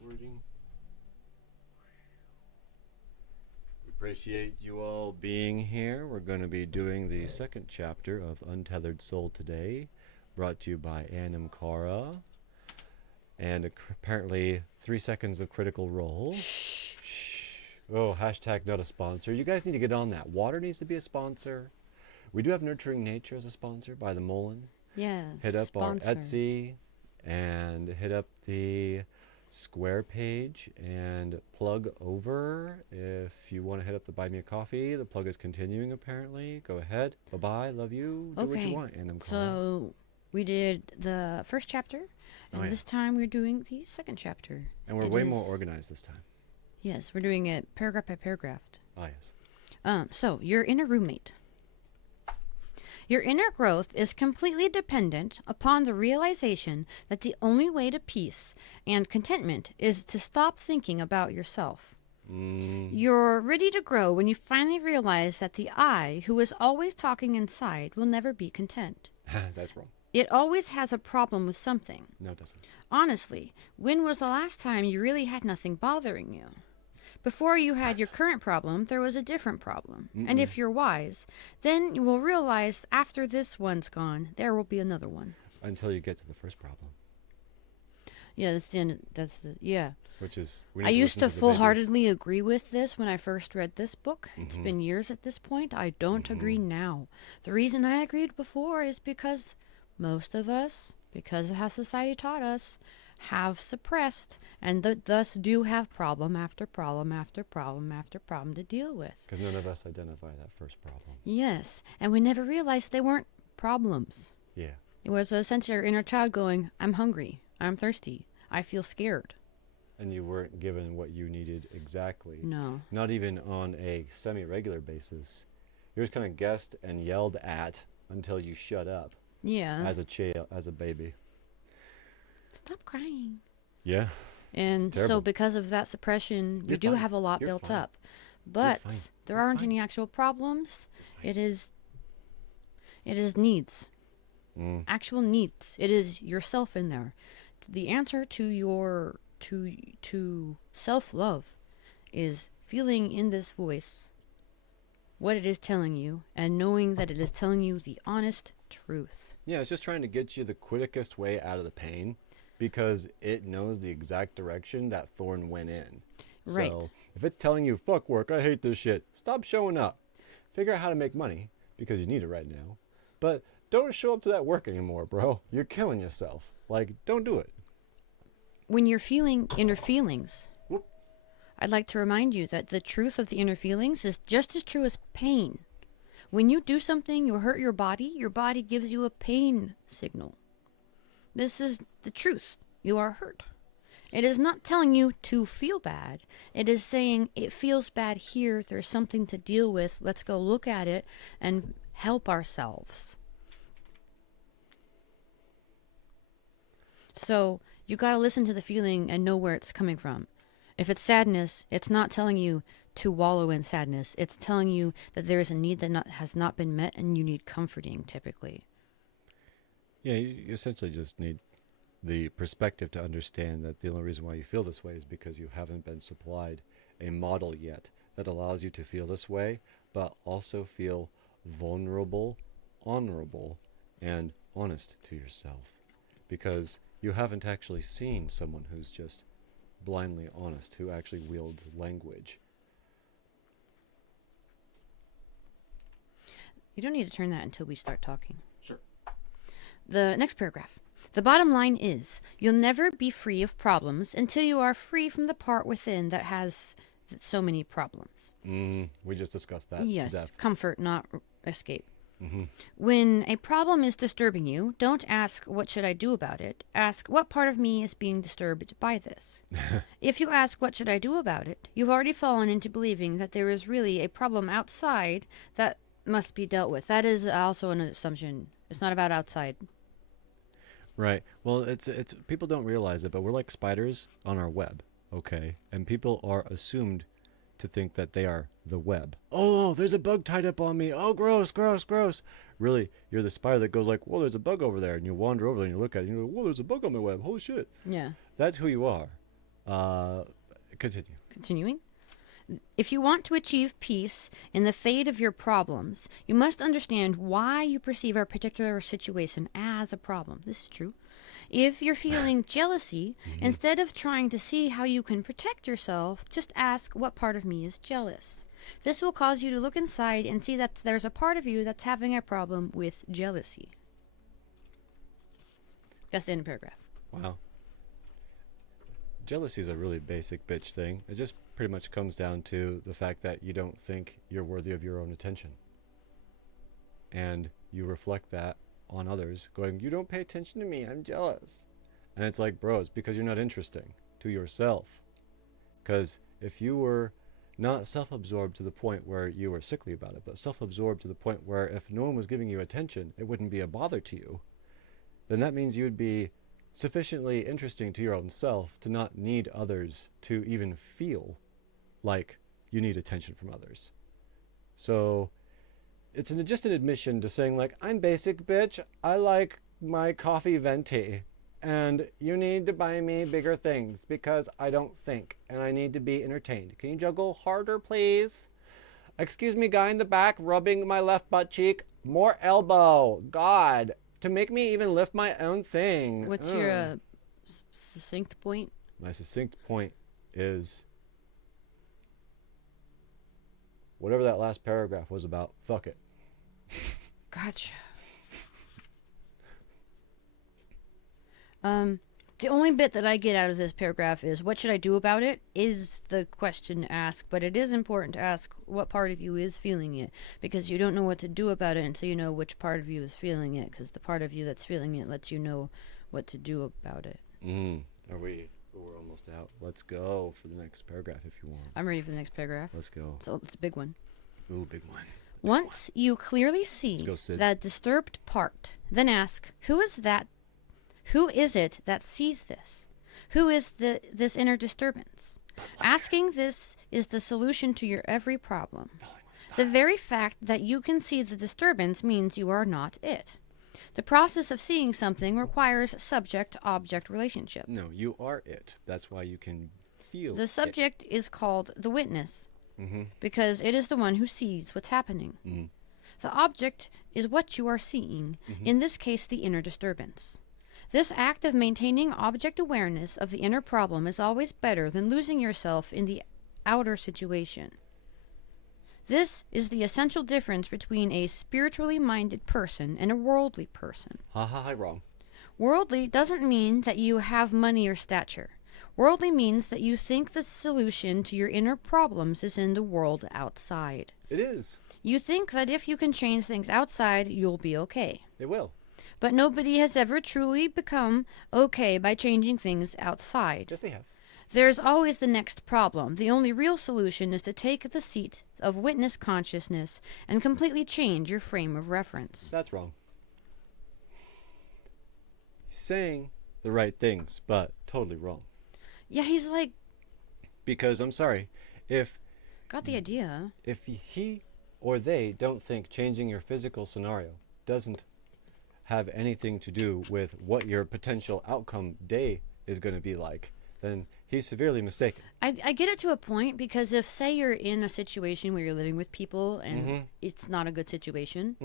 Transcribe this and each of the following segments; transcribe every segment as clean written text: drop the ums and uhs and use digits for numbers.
recording. Appreciate you all being here. We're going to be doing the second chapter of Untethered Soul today, brought to you by Anam Cara. And apparently 3 seconds of Critical Role. Shh. Oh, hashtag not a sponsor. You guys need to get on that. Water needs to be a sponsor. We do have Nurturing Nature as a sponsor by the Mullen. Yeah. Hit up sponsor. our Etsy and hit up the Square page and plug over. If you want to hit up the Buy Me a Coffee, the plug is continuing apparently. Go ahead. Bye-bye. Love you. Do what you want. And I'm So we did the first chapter, and this time we're doing the second chapter. And we're way more organized this time. Yes, we're doing it paragraph by paragraph. Ah, yes. So your inner roommate. Your inner growth is completely dependent upon the realization that the only way to peace and contentment is to stop thinking about yourself. You're ready to grow when you finally realize that the I, who is always talking inside, will never be content. That's wrong. It always has a problem with something. No, it doesn't. Honestly, when was the last time you really had nothing bothering you? Before you had your current problem, there was a different problem. And if you're wise, then you will realize after this one's gone, there will be another one. Until you get to the first problem. Yeah, yeah. Which is... I used to full-heartedly agree with this when I first read this book. It's been years at this point. I don't agree now. The reason I agreed before is because most of us, because of how society taught us, have suppressed and thus do have problem after problem after problem after problem to deal with. Because none of us identify that first problem. Yes, and we never realized they weren't problems. Yeah. It was essentially our inner child going, I'm hungry, I'm thirsty, I feel scared. And you weren't given what you needed exactly. No. Not even on a semi-regular basis. You were just kind of guessed and yelled at until you shut up. Yeah. As a baby. Stop crying. Yeah. And so because of that suppression, we do have a lot built up. But there aren't any actual problems. It is needs. Actual needs. It is yourself in there. The answer to your to self-love is feeling in this voice what it is telling you and knowing that it is telling you the honest truth. Yeah, it's just trying to get you the quickest way out of the pain. Because it knows the exact direction that thorn went in. Right. So if it's telling you, fuck work, I hate this shit, stop showing up. Figure out how to make money, because you need it right now. But don't show up to that work anymore, bro. You're killing yourself. Like, don't do it. When you're feeling inner feelings, I'd like to remind you that the truth of the inner feelings is just as true as pain. When you do something, you hurt your body gives you a pain signal. This is the truth. You are hurt. It is not telling you to feel bad. It is saying it feels bad here. There's something to deal with. Let's go look at it and help ourselves. So you got to listen to the feeling and know where it's coming from. If it's sadness, it's not telling you to wallow in sadness. It's telling you that there is a need that has not been met and you need comforting typically. Yeah, you essentially just need the perspective to understand that the only reason why you feel this way is because you haven't been supplied a model yet that allows you to feel this way, but also feel vulnerable, honorable, and honest to yourself. Because you haven't actually seen someone who's just blindly honest, who actually wields language. You don't need to turn that until we start talking. Sure. The next paragraph. The bottom line is, you'll never be free of problems until you are free from the part within that has so many problems. We just discussed that. Yes, to death. comfort, not escape. When a problem is disturbing you, don't ask, what should I do about it? Ask, what part of me is being disturbed by this? If you ask, what should I do about it? You've already fallen into believing that there is really a problem outside that must be dealt with. That is also an assumption. It's not about outside. Right. Well, it's people don't realize it, but we're like spiders on our web, okay? And people are assumed to think that they are the web. Oh, there's a bug tied up on me. Oh, gross, gross, gross. Really, you're the spider that goes like, whoa, there's a bug over there. And you wander over there and you look at it and you go, whoa, there's a bug on my web. Holy shit. Yeah. That's who you are. Continue. Continuing. If you want to achieve peace in the fate of your problems, you must understand why you perceive a particular situation as a problem. This is true. If you're feeling jealousy, instead of trying to see how you can protect yourself, just ask, what part of me is jealous? This will cause you to look inside and see that there's a part of you that's having a problem with jealousy. That's the end of the paragraph. Wow. Jealousy is a really basic bitch thing. It just pretty much comes down to the fact that you don't think you're worthy of your own attention. And you reflect that on others, going, you don't pay attention to me, I'm jealous. And it's like, bro, it's because you're not interesting to yourself. Because if you were not self-absorbed to the point where you were sickly about it, but self-absorbed to the point where if no one was giving you attention, it wouldn't be a bother to you, then that means you would be sufficiently interesting to your own self to not need others to even feel like you need attention from others. So it's just an admission to saying, like, I'm basic, bitch. I like my coffee venti, and you need to buy me bigger things because I don't think, and I need to be entertained. Can you juggle harder, please? Excuse me, guy in the back rubbing my left butt cheek. More elbow. God. To make me even lift my own thing. What's your succinct point? My succinct point is whatever that last paragraph was about, fuck it. Gotcha. The only bit that I get out of this paragraph is, what should I do about it? Is the question asked, but it is important to ask what part of you is feeling it, because you don't know what to do about it until you know which part of you is feeling it, because the part of you that's feeling it lets you know what to do about it. We're almost out. Let's go for the next paragraph if you want. I'm ready for the next paragraph. Let's go. So it's a big one. Ooh, big one. Once you clearly see that disturbed part, then ask, who is it that sees this? Who is this inner disturbance? Asking this is the solution to your every problem. The very fact that you can see the disturbance means you are not it. The process of seeing something requires subject-object relationship. No, you are it. That's why you can feel The subject is called the witness, Mm-hmm. because it is the one who sees what's happening. Mm-hmm. The object is what you are seeing, in this case the inner disturbance. This act of maintaining object awareness of the inner problem is always better than losing yourself in the outer situation. This is the essential difference between a spiritually minded person and a worldly person. Wrong. Worldly doesn't mean that you have money or stature. Worldly means that you think the solution to your inner problems is in the world outside. It is. You think that if you can change things outside, you'll be okay. It will. But nobody has ever truly become okay by changing things outside. Yes, they have. There's always the next problem. The only real solution is to take the seat of witness consciousness and completely change your frame of reference. That's wrong. He's saying the right things, but totally wrong. Yeah, he's like... Because, I'm sorry, if Got the idea. If he or they don't think changing your physical scenario doesn't have anything to do with what your potential outcome day is going to be like, then he's severely mistaken. I get it to a point, because if, say, you're in a situation where you're living with people and it's not a good situation,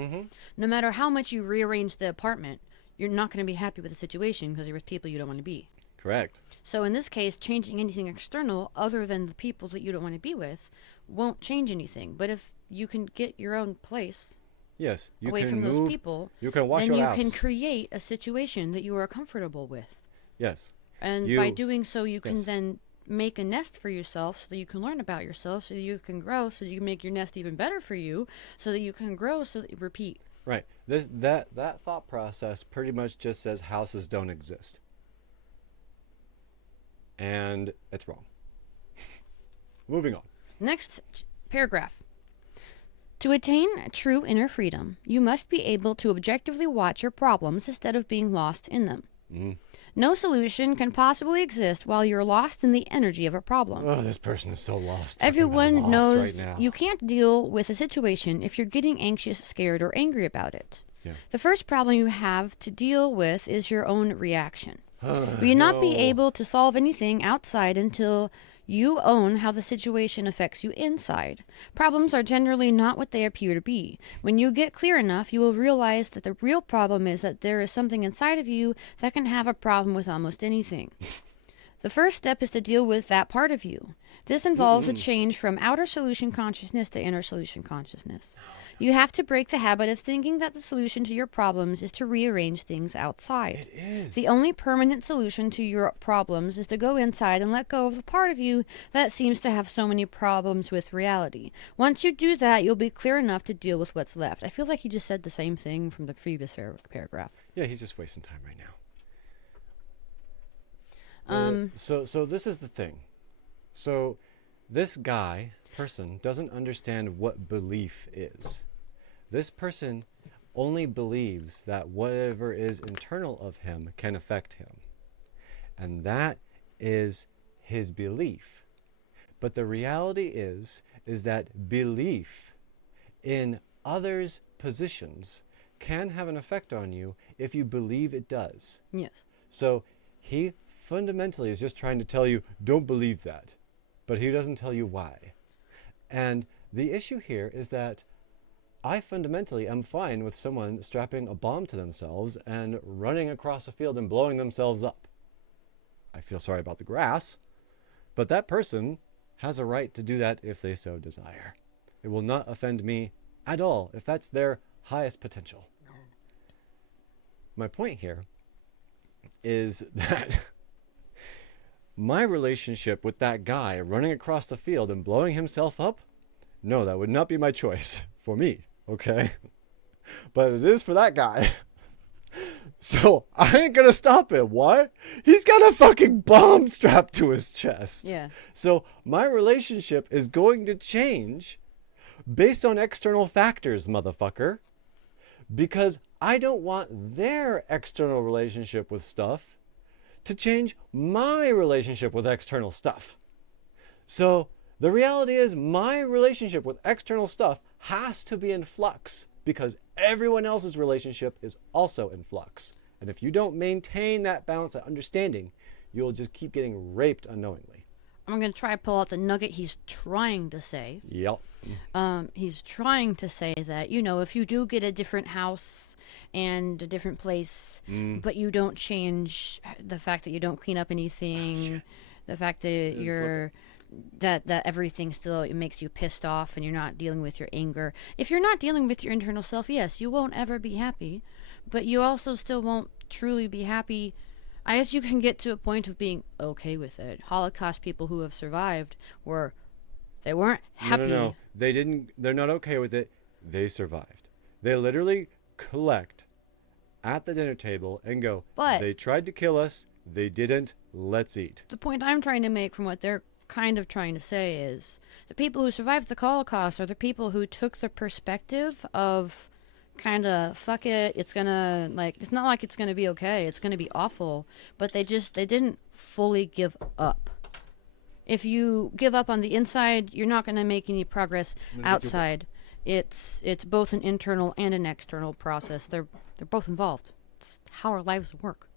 no matter how much you rearrange the apartment, you're not going to be happy with the situation because you're with people you don't want to be. Correct. So in this case, changing anything external other than the people that you don't want to be with won't change anything. But if you can get your own place Yes, you away can from move, those people, you can wash then your you house. can create a situation that you are comfortable with. Yes. And by doing so, you can then make a nest for yourself so that you can learn about yourself, so that you can grow, so that you can make your nest even better for you, so that you can grow, so that you repeat. Right. That thought process pretty much just says houses don't exist. And it's wrong. Moving on. Next paragraph. To attain true inner freedom, you must be able to objectively watch your problems instead of being lost in them. No solution can possibly exist while you're lost in the energy of a problem. Oh, this person is so lost. Everyone knows right now. you can't deal with a situation if you're getting anxious, scared, or angry about it. Yeah. The first problem you have to deal with is your own reaction. Will you not be No. able to solve anything outside until you own how the situation affects you inside? Problems are generally not what they appear to be. When you get clear enough, you will realize that the real problem is that there is something inside of you that can have a problem with almost anything. The first step is to deal with that part of you. This involves a change from outer solution consciousness to inner solution consciousness. You have to break the habit of thinking that the solution to your problems is to rearrange things outside. It is. The only permanent solution to your problems is to go inside and let go of the part of you that seems to have so many problems with reality. Once you do that, you'll be clear enough to deal with what's left. I feel like he just said the same thing from the previous paragraph. Yeah, he's just wasting time right now. Um, So this is the thing. So this person doesn't understand what belief is. This person only believes that whatever is internal of him can affect him. And that is his belief. But the reality is that belief in others' positions can have an effect on you if you believe it does. yes. So he fundamentally is just trying to tell you, don't believe that. But he doesn't tell you why. And the issue here is that I fundamentally am fine with someone strapping a bomb to themselves and running across a field and blowing themselves up. I feel sorry about the grass, but that person has a right to do that if they so desire. It will not offend me at all if that's their highest potential. My point here is that my relationship with that guy running across the field and blowing himself up, no, that would not be my choice for me, okay? But it is for that guy. So I ain't gonna stop him. Why? He's got a fucking bomb strapped to his chest. Yeah. So my relationship is going to change based on external factors, motherfucker. Because I don't want their external relationship with stuff to change my relationship with external stuff. So the reality is my relationship with external stuff has to be in flux because everyone else's relationship is also in flux. And if you don't maintain that balance, that understanding, you'll just keep getting raped unknowingly. I'm going to try to pull out the nugget he's trying to say. Yep. He's trying to say that, you know, if you do get a different house and a different place, but you don't change the fact that you don't clean up anything, the fact that you're that everything still it makes you pissed off and you're not dealing with your anger. If you're not dealing with your internal self, yes, you won't ever be happy, but you also still won't truly be happy. I guess you can get to a point of being okay with it. Holocaust people who have survived they weren't happy. No. They're not okay with it. They survived. They literally collect at the dinner table and go, But they tried to kill us. They didn't. Let's eat. the point I'm trying to make from what they're kind of trying to say is the people who survived the Holocaust are the people who took the perspective of kind of fuck it, it's gonna it's not like it's gonna be okay, it's gonna be awful, but they didn't fully give up. If you give up on the inside, you're not gonna make any progress outside. It's both an internal and an external process. They're both involved. It's how our lives work.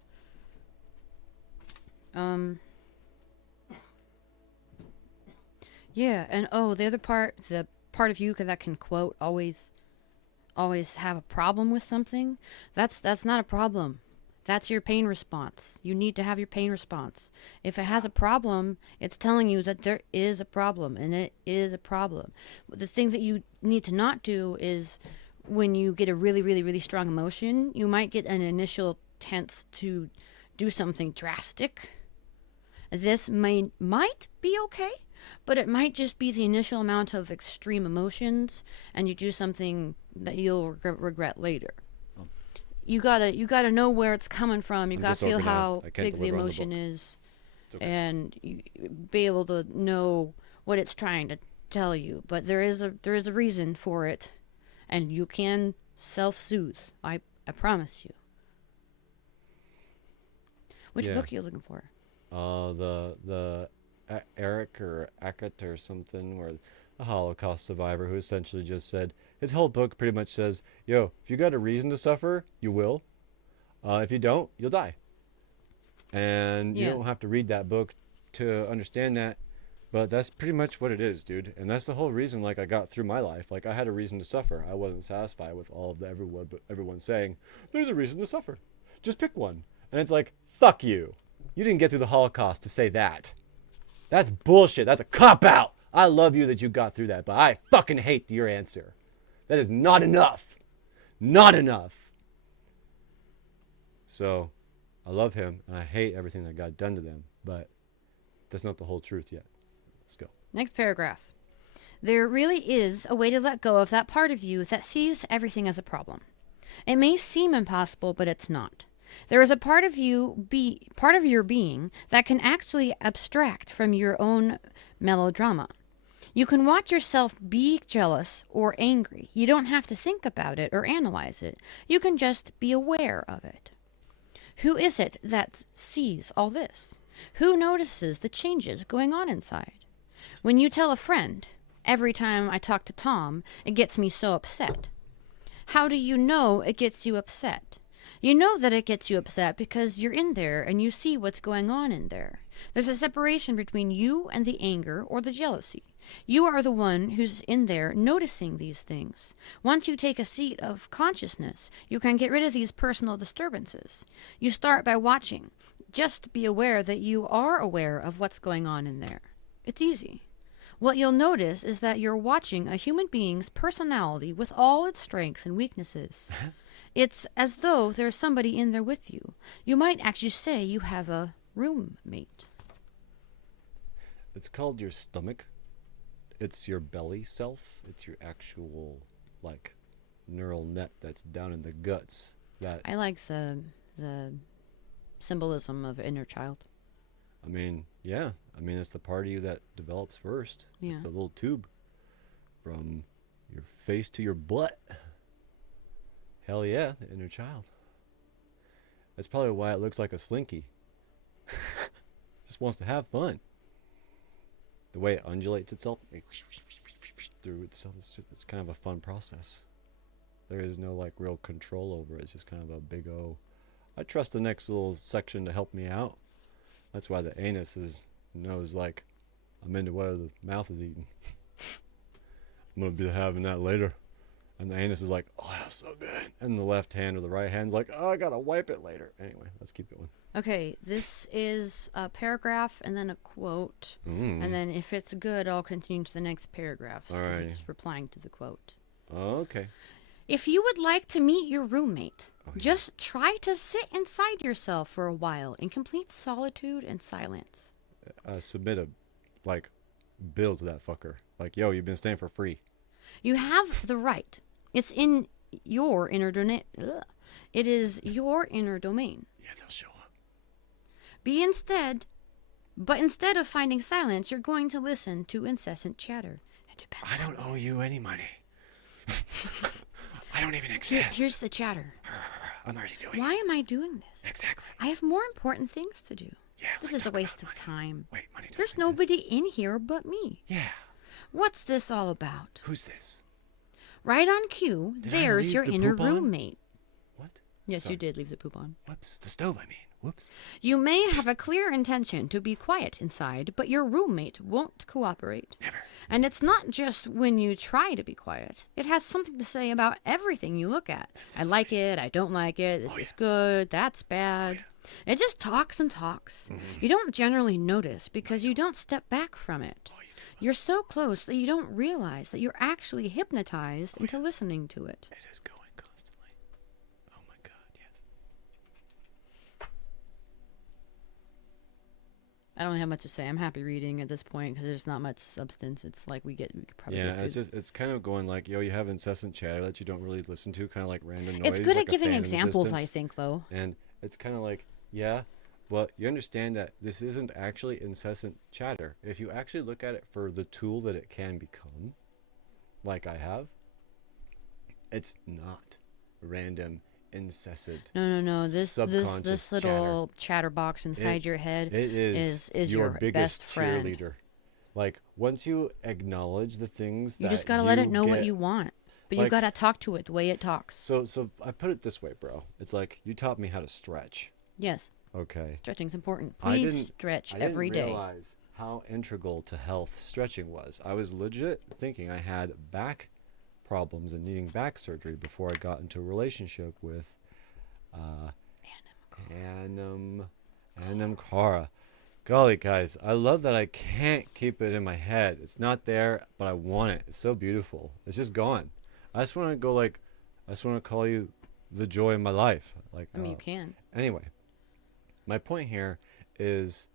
Yeah, and the other part, the part of you that can quote always have a problem with something, that's not a problem. That's your pain response. You need to have your pain response. If it has a problem, it's telling you that there is a problem, and it is a problem. The thing that you need to not do is when you get a really, really, really strong emotion, you might get an initial tense to do something drastic. This might be okay, but it might just be the initial amount of extreme emotions, and you do something that you'll regret later. You gotta know where it's coming from. You I'm gotta feel how disorganized. I can't big the deliver on the emotion book. is, It's okay. and you be able to know what it's trying to tell you. But there is a reason for it, and you can self-soothe. I promise you. Which Yeah. book are you looking for? The Eric or Eckert or something, where a Holocaust survivor who essentially just said, his whole book pretty much says, yo, if you got a reason to suffer, you will. If you don't, you'll die. And you Yeah. don't have to read that book to understand that. But that's pretty much what it is, dude. And that's the whole reason, like, I got through my life. Like, I had a reason to suffer. I wasn't satisfied with all of everyone saying, there's a reason to suffer. Just pick one. And it's like, fuck you. You didn't get through the Holocaust to say that. That's bullshit. That's a cop-out. I love you that you got through that, but I fucking hate your answer. That is not enough. Not enough. So, I love him, and I hate everything that got done to them, but that's not the whole truth yet. Let's go. Next paragraph. There really is a way to let go of that part of you that sees everything as a problem. It may seem impossible, but it's not. There is a part of your being that can actually abstract from your own melodrama. You can watch yourself be jealous or angry. You don't have to think about it or analyze it. You can just be aware of it. Who is it that sees all this? Who notices the changes going on inside? When you tell a friend, every time I talk to Tom, it gets me so upset. How do you know it gets you upset? You know that it gets you upset because you're in there and you see what's going on in there. There's a separation between you and the anger or the jealousy. You are the one who's in there noticing these things. Once you take a seat of consciousness, you can get rid of these personal disturbances. You start by watching. Just be aware that you are aware of what's going on in there. It's easy. What you'll notice is that you're watching a human being's personality with all its strengths and weaknesses. It's as though there's somebody in there with you. You might actually say you have a roommate. It's called your stomach. It's your belly self. It's your actual, like, neural net that's down in the guts. That I like the symbolism of inner child. I mean, yeah. I mean, it's the part of you that develops first. Yeah. It's the little tube from your face to your butt. Hell yeah, the inner child. That's probably why it looks like a slinky. Just wants to have fun. The way it undulates itself through itself, it's kind of a fun process. There is no like real control over it. It's just kind of a big O. I trust the next little section to help me out. That's why the anus knows like I'm into whatever the mouth is eating. I'm gonna be having that later. And the anus is like, oh, that's so good. And the left hand or the right hand's like, oh, I gotta wipe it later. Anyway, let's keep going. Okay, this is a paragraph and then a quote. And then if it's good, I'll continue to the next paragraph because it's replying to the quote. Okay. If you would like to meet your roommate, just try to sit inside yourself for a while in complete solitude and silence. Submit a, like, bill to that fucker. Like, yo, you've been staying for free. You have the right. It's in your inner domain. It is your inner domain. Yeah, they'll show up. But instead of finding silence, you're going to listen to incessant chatter. I don't owe you any money. I don't even exist. Here's the chatter. I'm already doing Why am I doing this? Exactly. I have more important things to do. Yeah. This is a waste of time. Wait, money doesn't There's exist. nobody in here but me. Yeah. What's this all about? Who's this? Right on cue, Did I there's leave your the inner poop on? roommate. What? Yes, Sorry. you did leave the poop on. Whoops. The stove, I mean. Whoops. You may have a clear intention to be quiet inside, but your roommate won't cooperate. Never. And it's not just when you try to be quiet. It has something to say about everything you look at. I like it, I don't like it, this is good, that's bad. It just talks and talks. You don't generally notice because you don't step back from it. You're so close that you don't realize that you're actually hypnotized into listening to it. It is going constantly. Oh my god, yes. I don't have much to say. I'm happy reading at this point because there's not much substance. It's like we could probably Yeah, get through. it's kind of going like, yo, you have incessant chatter that you don't really listen to, kind of like random noise. It's good like at giving a fan in the examples, I distance. think, though. And it's kind of like, yeah, but you understand that this isn't actually incessant chatter. If you actually look at it for the tool that it can become, like I have, it's not random, incessant. No. This subconscious little chatterbox inside your head It is your your biggest best friend. cheerleader. Like, once you acknowledge the things You that just gotta let it know what get- you want, but you like- gotta talk to it the way it talks. So I put it this way, bro. It's like you taught me how to stretch. Yes. Okay. Stretching's important. I Please didn't- stretch I every didn't day. realize how integral to health stretching was. I was legit thinking I had back problems and needing back surgery before I got into a relationship with uh, Annam Cara. Golly, guys, I love that I can't keep it in my head. It's not there, but I want it. It's so beautiful. It's just gone. I just want to go like, I just want to call you the joy of my life. Like, I mean, you can. anyway, my point here is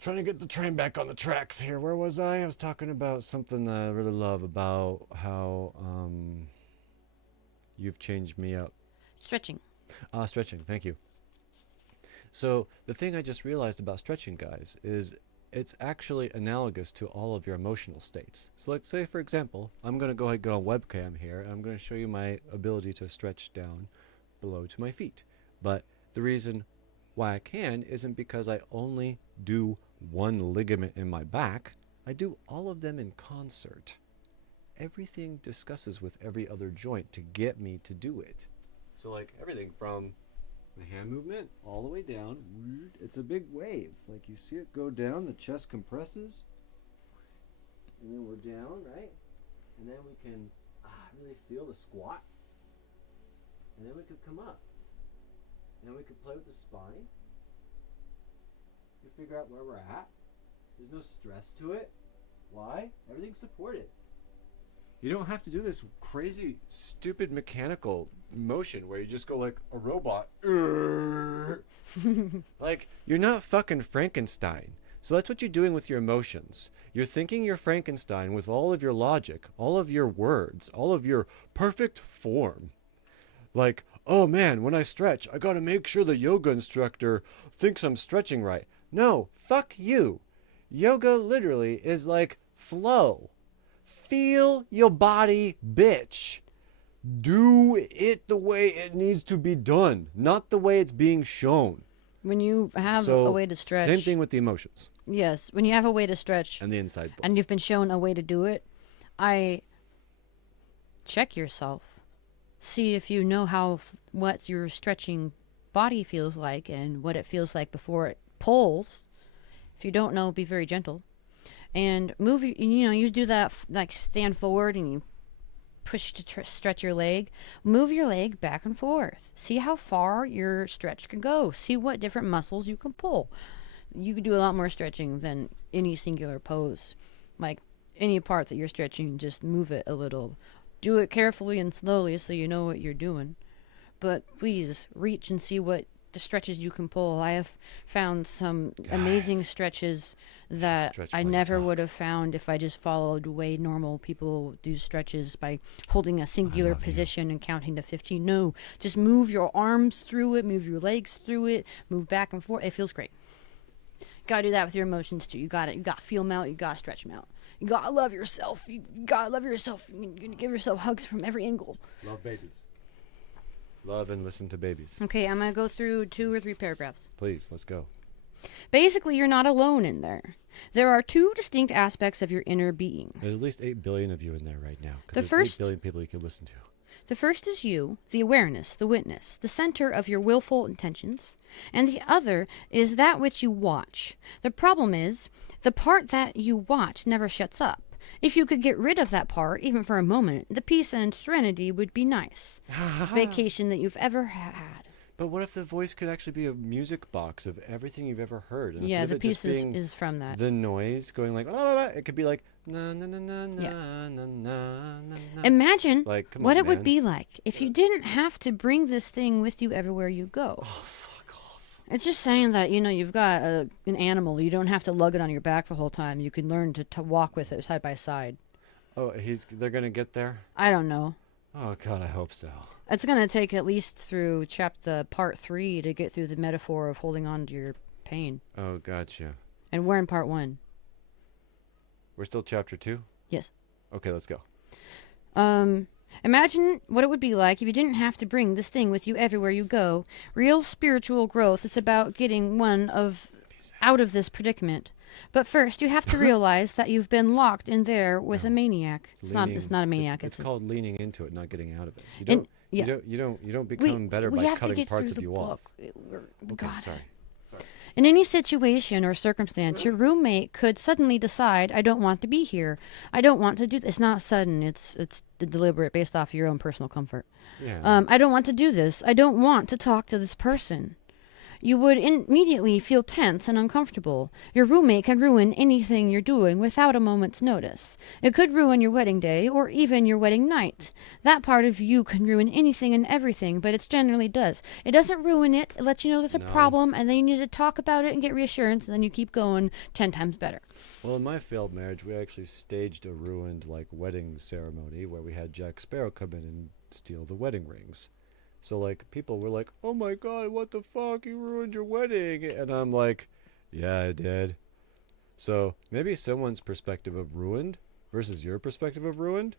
trying to get the train back on the tracks here. Where was I? I was talking about something that I really love about how you've changed me up. Stretching. Stretching. Thank you. So the thing I just realized about stretching, guys, is it's actually analogous to all of your emotional states. So like, say, for example, I'm going to go ahead and go on webcam here, and I'm going to show you my ability to stretch down below to my feet. But the reason why I can isn't because I only do one ligament in my back. I do all of them in concert. Everything discusses with every other joint to get me to do it. So like everything from the hand movement all the way down, it's a big wave. Like you see it go down, the chest compresses, and then we're down, right? And then we can really feel the squat. And then we could come up. And then we could play with the spine. We figure out where we're at. There's no stress to it. Why? Everything's supported. You don't have to do this crazy, stupid mechanical motion where you just go like a robot. Like, you're not fucking Frankenstein. So that's what you're doing with your emotions. You're thinking you're Frankenstein with all of your logic, all of your words, all of your perfect form. Like, oh man, when I stretch, I gotta make sure the yoga instructor thinks I'm stretching right. No, fuck you. Yoga literally is like flow. Feel your body, bitch. Do it the way it needs to be done, not the way it's being shown. When you have So, a way to stretch. same thing with the emotions Yes, when you have a way to stretch and the inside thoughts. and you've been shown a way to do it, I check yourself. See if you know what your stretching body feels like and what it feels like before it pulls. If you don't know, be very gentle. And move, you do that, like stand forward and you push to stretch your leg. Move your leg back and forth. See how far your stretch can go. See what different muscles you can pull. You can do a lot more stretching than any singular pose. Like any part that you're stretching, just move it a little. Do it carefully and slowly so you know what you're doing. But please reach and see what the stretches you can pull. I have found some amazing stretches that Stretch I while you never talk. would have found if I just followed the way normal people do stretches by holding a singular love you. position and counting to 15. No, just move your arms through it, move your legs through it, move back and forth. It feels great. Gotta do that with your emotions too. You got it. You got to feel them out. You got to stretch them out. You got to love yourself. You got to love yourself. You're going to give yourself hugs from every angle. Love babies. Love and listen to babies. Okay, I'm going to go through 2 or 3 paragraphs. Please, let's go. Basically, you're not alone in there. There are 2 distinct aspects of your inner being. There's at least 8 billion of you in there right now. 'Cause The there's first- 8 billion people you can listen to. The first is you, the awareness, the witness, the center of your willful intentions, and the other is that which you watch. The problem is, the part that you watch never shuts up. If you could get rid of that part, even for a moment, the peace and serenity would be nice. Vacation that you've ever had. But what if the voice could actually be a music box of everything you've ever heard? And Yeah, instead of the it just peace being is from that. the noise going like, la, la, la, it could be like, na, na, na, na, na, Yeah. na, na, na, na. Imagine Like, come what on, it would man. be like if you didn't have to bring this thing with you everywhere you go. Oh, fuck off. It's just saying that, you've got an animal. You don't have to lug it on your back the whole time. You can learn to walk with it side by side. Oh, they're going to get there? I don't know. Oh, God, I hope so. It's going to take at least through part 3 to get through the metaphor of holding on to your pain. Oh, gotcha. And we're in part 1. We're still chapter 2? Yes. Okay, let's go. Imagine what it would be like if you didn't have to bring this thing with you everywhere you go. Real spiritual growth is about getting out of this predicament. But first, you have to realize that you've been locked in there with a maniac. It's not a maniac. It's called leaning into it, not getting out of it. Yeah. You don't become better we by have to cutting get parts through of the you book. off. We Okay, got sorry. it. In any situation or circumstance, your roommate could suddenly decide, I don't want to be here. I don't want to do this. It's not sudden. It's deliberate based off your own personal comfort. Yeah. I don't want to do this. I don't want to talk to this person. You would immediately feel tense and uncomfortable. Your roommate can ruin anything you're doing without a moment's notice. It could ruin your wedding day or even your wedding night. That part of you can ruin anything and everything, but it generally does. It doesn't ruin it. It lets you know there's a No. problem, and then you need to talk about it and get reassurance, and then you keep going 10 times better. Well, in my failed marriage, we actually staged a ruined like wedding ceremony where we had Jack Sparrow come in and steal the wedding rings. So like people were like, "Oh my god, what the fuck? You ruined your wedding." And I'm like, "Yeah, I did." So, maybe someone's perspective of ruined versus your perspective of ruined,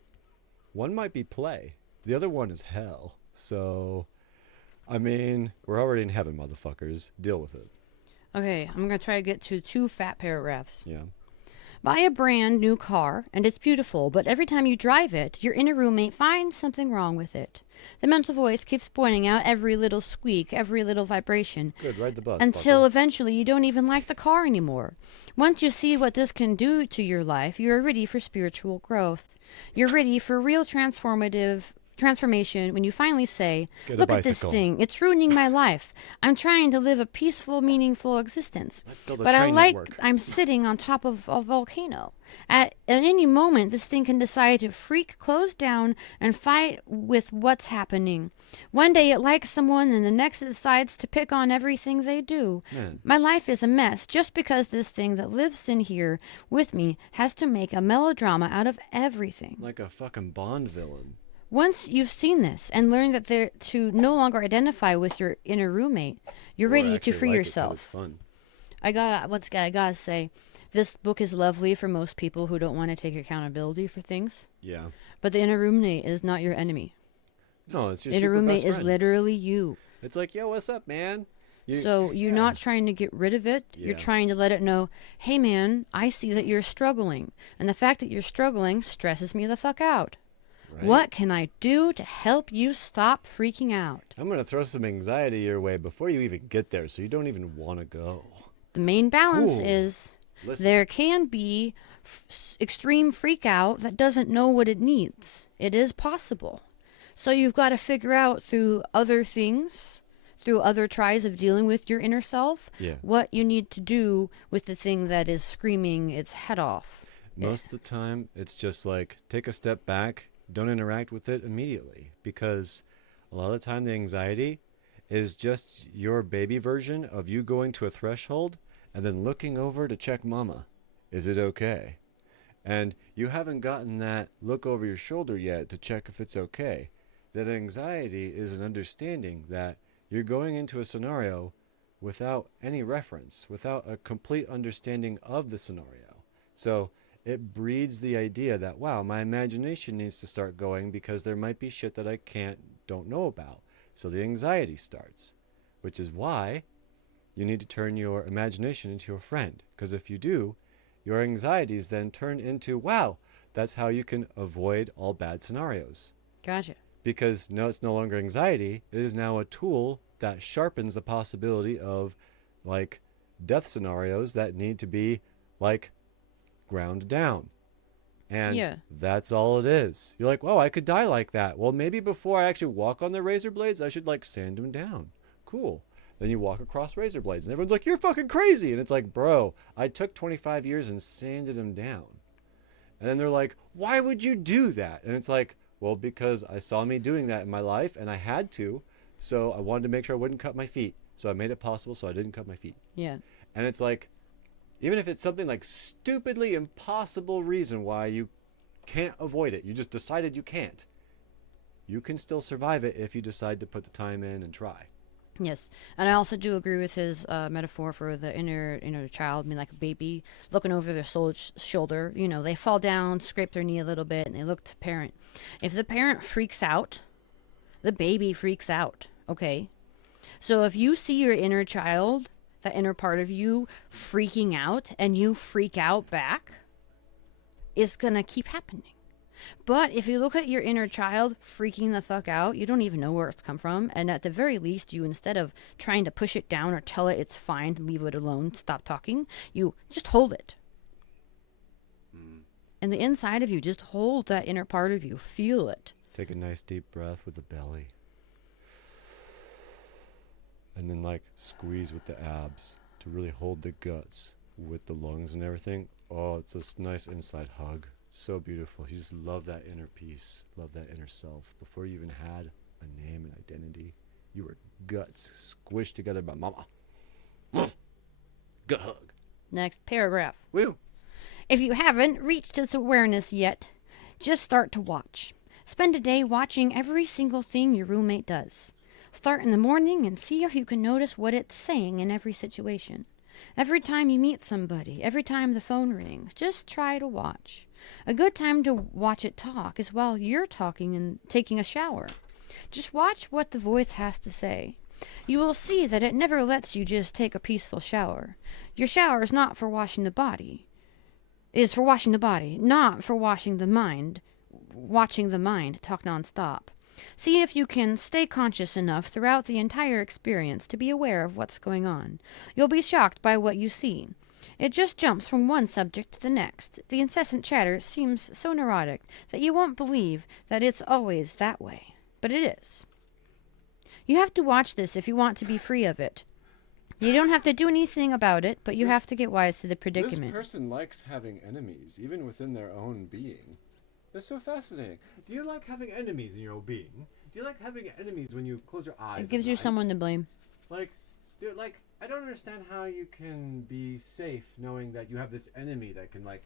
one might be play. The other one is hell. So, I mean, we're already in heaven, motherfuckers. Deal with it. Okay, I'm going to try to get to 2 fat paragraphs. Yeah. Buy a brand new car, and it's beautiful, but every time you drive it, your inner roommate finds something wrong with it. The mental voice keeps pointing out every little squeak, every little vibration, Good, ride the bus. until fucker. eventually you don't even like the car anymore. Once you see what this can do to your life, you're ready for spiritual growth. You're ready for real transformation when you finally say, Get a look at this bicycle. thing, it's ruining my life. I'm trying to live a peaceful, meaningful existence. Let's build a But I train like network. I'm sitting on top of a volcano. At any moment, this thing can decide to freak, close down, and fight with what's happening. One day it likes someone, and the next it decides to pick on everything they do. Man, My life is a mess just because this thing that lives in here with me has to make a melodrama out of everything. like a fucking Bond villain. Once you've seen this and learned that they're to no longer identify with your inner roommate, you're Or ready to actually free like it 'cause yourself. it's fun. I gotta say, this book is lovely for most people who don't want to take accountability for things. Yeah. But the inner roommate is not your enemy. No, it's your The inner super roommate best is friend. literally you. It's like, yo, what's up, man? So you're yeah. not trying to get rid of it. You're Yeah. trying to let it know, hey man, I see that you're struggling. And the fact that you're struggling stresses me the fuck out. Right? What can I do to help you stop freaking out? I'm going to throw some anxiety your way before you even get there so you don't even want to go. The main balance Cool. is Listen. there can be extreme freak out that doesn't know what it needs. It is possible. So you've got to figure out through other things, through other tries of dealing with your inner self, Yeah. what you need to do with the thing that is screaming its head off. Most of the time, it's just like take a step back, don't interact with it immediately. Because a lot of the time, the anxiety is just your baby version of you going to a threshold and then looking over to check mama. Is it okay? And you haven't gotten that look over your shoulder yet to check if it's okay. That anxiety is an understanding that you're going into a scenario without any reference, without a complete understanding of the scenario. So it breeds the idea that, wow, my imagination needs to start going because there might be shit that I don't know about. So the anxiety starts, which is why you need to turn your imagination into your friend. Because if you do, your anxieties then turn into, wow, that's how you can avoid all bad scenarios. Gotcha. Because no, it's no longer anxiety. It is now a tool that sharpens the possibility of like death scenarios that need to be like ground down. And Yeah. that's all it is. You're like, whoa, I could die like that. Well, maybe before I actually walk on the razor blades, I should like sand them down. Cool. Then you walk across razor blades and everyone's like, you're fucking crazy. And it's like, bro, I took 25 years and sanded them down. And then they're like, why would you do that? And it's like, well, because I saw me doing that in my life and I had to. So I wanted to make sure I wouldn't cut my feet. So I made it possible so I didn't cut my feet. Yeah. And it's like, even if it's something like stupidly impossible reason why you can't avoid it, you just decided you can't, you can still survive it if you decide to put the time in and try. Yes, and I also do agree with his metaphor for the inner child. I mean, like a baby looking over their shoulder. You know, they fall down, scrape their knee a little bit, and they look to parent. If the parent freaks out, the baby freaks out. Okay, so if you see your inner child, that inner part of you, freaking out, and you freak out back, it's gonna keep happening. But if you look at your inner child freaking the fuck out, you don't even know where it's come from. And at the very least, you, instead of trying to push it down or tell it it's fine, leave it alone, stop talking, you just hold it. And the inside of you, just hold that inner part of you. Feel it. Take a nice deep breath with the belly. And then like squeeze with the abs to really hold the guts with the lungs and everything. Oh, it's this nice inside hug. So beautiful. You just love that inner peace. Love that inner self. Before you even had a name and identity, you were guts squished together by mama. Gut hug. Next paragraph. Woo. If you haven't reached its awareness yet, just start to watch. Spend a day watching every single thing your roommate does. Start in the morning and see if you can notice what it's saying in every situation. Every time you meet somebody, every time the phone rings, just try to watch. A good time to watch it talk is while you're talking and taking a shower. Just watch what the voice has to say. You will see that it never lets you just take a peaceful shower. Your shower is not for washing the body. It is for washing the body, not for washing the mind. Watching the mind talk nonstop. See if you can stay conscious enough throughout the entire experience to be aware of what's going on. You'll be shocked by what you see. It just jumps from one subject to the next. The incessant chatter seems so neurotic that you won't believe that it's always that way. But it is. You have to watch this if you want to be free of it. You don't have to do anything about it, but you have to get wise to the predicament. This person likes having enemies, even within their own being. That's so fascinating. Do you like having enemies in your own being? Do you like having enemies when you close your eyes? It gives you someone to blame. Like, dude, like, I don't understand how you can be safe knowing that you have this enemy that can, like,